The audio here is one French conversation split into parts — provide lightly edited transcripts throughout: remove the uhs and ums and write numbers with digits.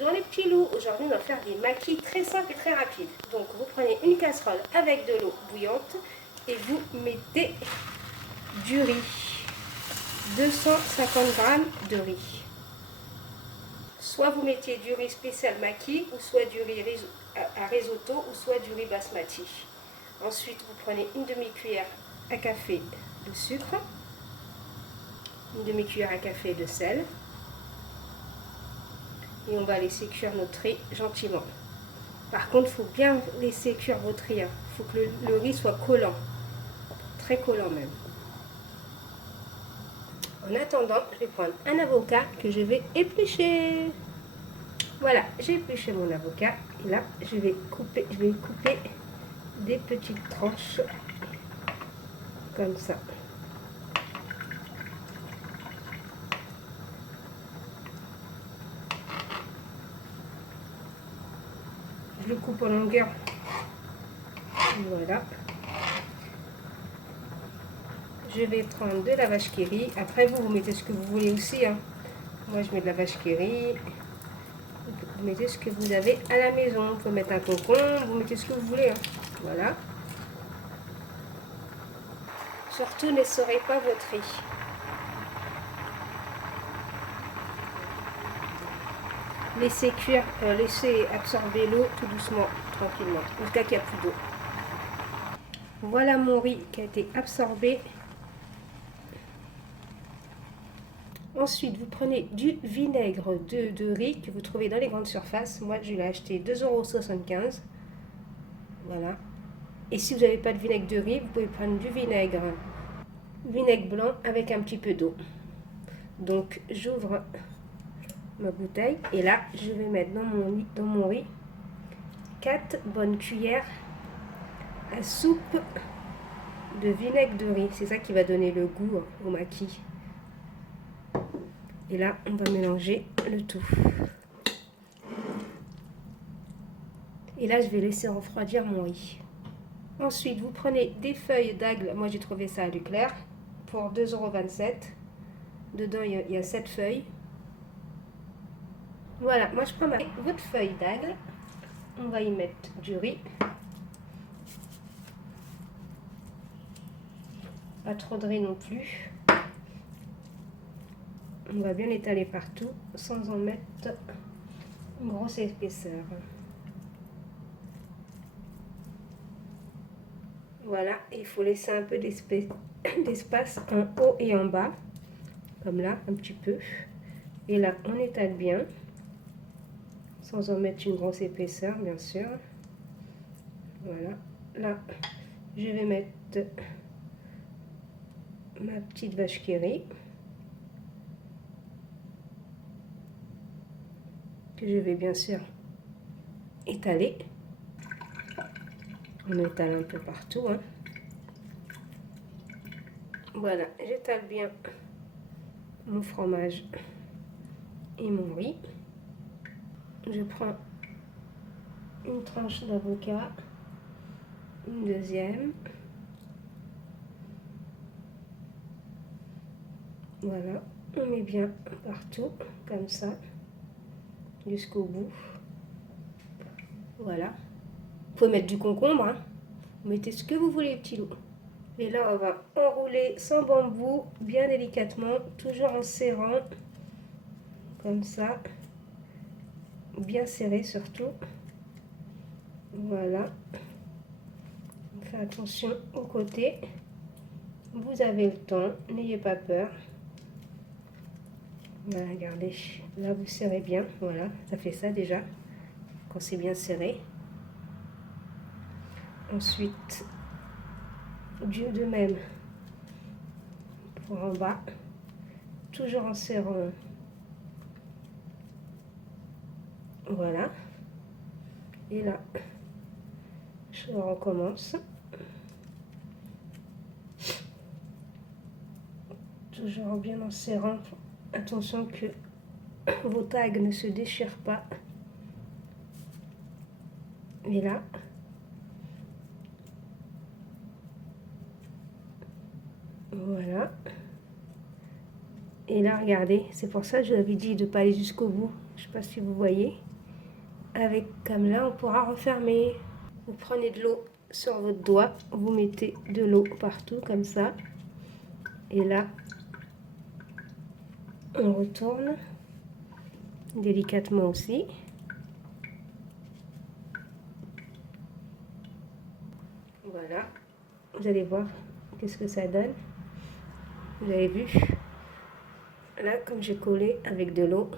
Bonjour les petits loups, aujourd'hui on va faire des maquis très simples et très rapides. Donc vous prenez une casserole avec de l'eau bouillante et vous mettez du riz, 250 g de riz. Soit vous mettiez du riz spécial maquis, ou soit du riz à risotto, ou soit du riz basmati. Ensuite vous prenez une demi-cuillère à café de sucre, une demi-cuillère à café de sel. Et on va laisser cuire notre riz gentiment. Par contre, il faut bien laisser cuire votre riz. Il faut que le riz soit collant. Très collant même. En attendant, je vais prendre un avocat que je vais éplucher. Voilà, j'ai épluché mon avocat. Et là, je vais couper des petites tranches. Comme ça. Je le coupe en longueur. Voilà. Je vais prendre de la vache qui rit. Après, vous mettez ce que vous voulez aussi. Hein. Moi, je mets de la vache qui rit. Vous mettez ce que vous avez à la maison. Vous pouvez mettre un concombre, vous mettez ce que vous voulez. Hein. Voilà. Surtout, n'essorez pas votre riz. Laissez cuire, laissez absorber l'eau tout doucement, tranquillement, jusqu'à qu'il n'y a plus d'eau. Voilà mon riz qui a été absorbé. Ensuite, vous prenez du vinaigre de riz que vous trouvez dans les grandes surfaces. Moi, je l'ai acheté 2,75 €. Voilà. Et si vous n'avez pas de vinaigre de riz, vous pouvez prendre du vinaigre blanc avec un petit peu d'eau. Donc, j'ouvre ma bouteille et là, je vais mettre dans mon riz 4 bonnes cuillères à soupe de vinaigre de riz. C'est ça qui va donner le goût au maquis. Et là, on va mélanger le tout. Et là, je vais laisser refroidir mon riz. Ensuite, vous prenez des feuilles d'agle. Moi, j'ai trouvé ça à Leclerc pour 2,27 €. Dedans, il y a 7 feuilles. Voilà, moi, je prends votre feuille d'agle. On va y mettre du riz. Pas trop de riz non plus. On va bien l'étaler partout sans en mettre une grosse épaisseur. Voilà, il faut laisser un peu d'espace en haut et en bas, comme là, un petit peu. Et là, on étale bien, sans en mettre une grosse épaisseur, bien sûr. Voilà, là, je vais mettre ma petite vache qui rit, que je vais bien sûr étaler. On étale un peu partout. Hein. Voilà, j'étale bien mon fromage et mon riz. Je prends une tranche d'avocat, une deuxième. Voilà, on met bien partout, comme ça, jusqu'au bout. Voilà. Vous pouvez mettre du concombre, hein. Vous mettez ce que vous voulez, petit loup. Et là, on va enrouler sans bambou, bien délicatement, toujours en serrant, comme ça, bien serré surtout. Voilà. On fait attention aux côtés. Vous avez le temps, n'ayez pas peur. Voilà, regardez, là vous serrez bien, voilà, ça fait ça déjà, quand c'est bien serré. Ensuite, de même pour en bas, toujours en serrant. Voilà. Et là, je recommence. Toujours bien en serrant. Attention que vos tags ne se déchirent pas. Et là, voilà. Et là, regardez, c'est pour ça que je vous avais dit de ne pas aller jusqu'au bout. Je ne sais pas si vous voyez. Avec comme là, on pourra refermer. Vous prenez de l'eau sur votre doigt, vous mettez de l'eau partout comme ça. Et là, on retourne délicatement aussi. Voilà, vous allez voir qu'est-ce que ça donne. Vous avez vu, là comme j'ai collé avec de l'eau,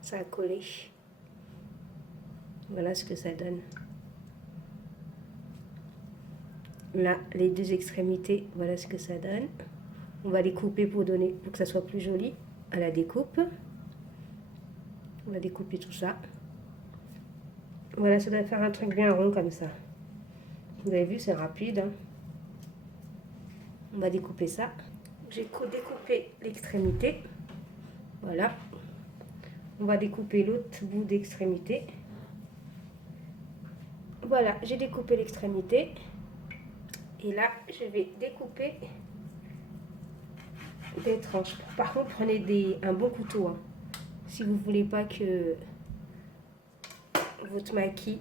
ça a collé. Voilà ce que ça donne. Là, les deux extrémités, voilà ce que ça donne. On va les couper pour que ça soit plus joli à la découpe. On va découper tout ça. Voilà, ça doit faire un truc bien rond comme ça. Vous avez vu, c'est rapide, hein. On va découper ça. J'ai découpé l'extrémité. Voilà. On va découper l'autre bout d'extrémité. Voilà, j'ai découpé l'extrémité. Et là, je vais découper des tranches. Par contre, prenez un bon couteau, hein, si vous ne voulez pas que votre maquis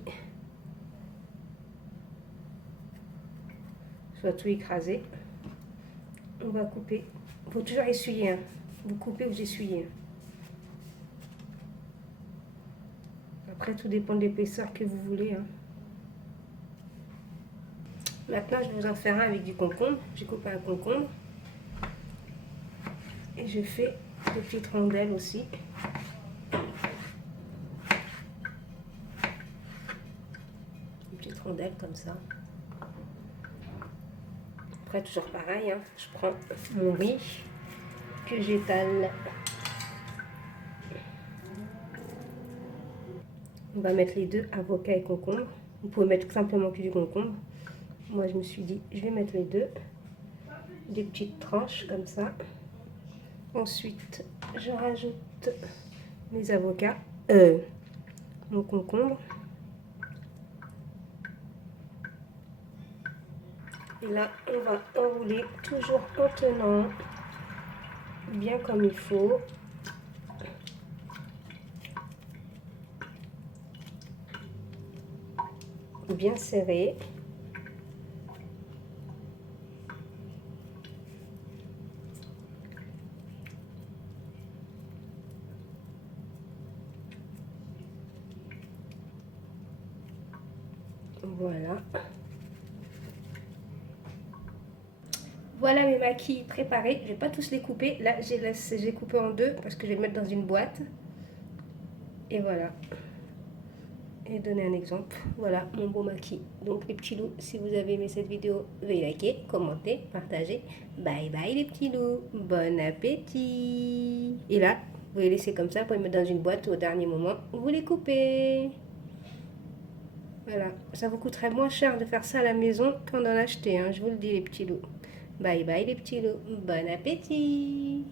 soit tout écrasé. On va couper. Il faut toujours essuyer, hein. Vous coupez, vous essuyez. Après, tout dépend de l'épaisseur que vous voulez, hein. Maintenant, je vais vous en faire un avec du concombre. J'ai coupé un concombre. Et je fais des petites rondelles aussi. Des petites rondelles comme ça. Après, toujours pareil, hein. Je prends mon riz que j'étale. On va mettre les deux, avocat et concombre. Vous pouvez mettre simplement que du concombre. Moi, je me suis dit, je vais mettre les deux. Des petites tranches comme ça. Ensuite, je rajoute mes avocats, mon concombre. Et là, on va enrouler toujours en tenant bien comme il faut. Bien serré. Voilà. Voilà mes maquis préparés. Je ne vais pas tous les couper. Là, j'ai coupé en deux parce que je vais le mettre dans une boîte. Et voilà. Et donner un exemple. Voilà mon beau maquis. Donc les petits loups, si vous avez aimé cette vidéo, veuillez liker, commenter, partager. Bye bye les petits loups. Bon appétit. Et là, vous les laissez comme ça pour les mettre dans une boîte au dernier moment. Vous les coupez. Voilà, ça vous coûterait moins cher de faire ça à la maison qu'en en acheter, hein, je vous le dis les petits loups. Bye bye les petits loups, bon appétit.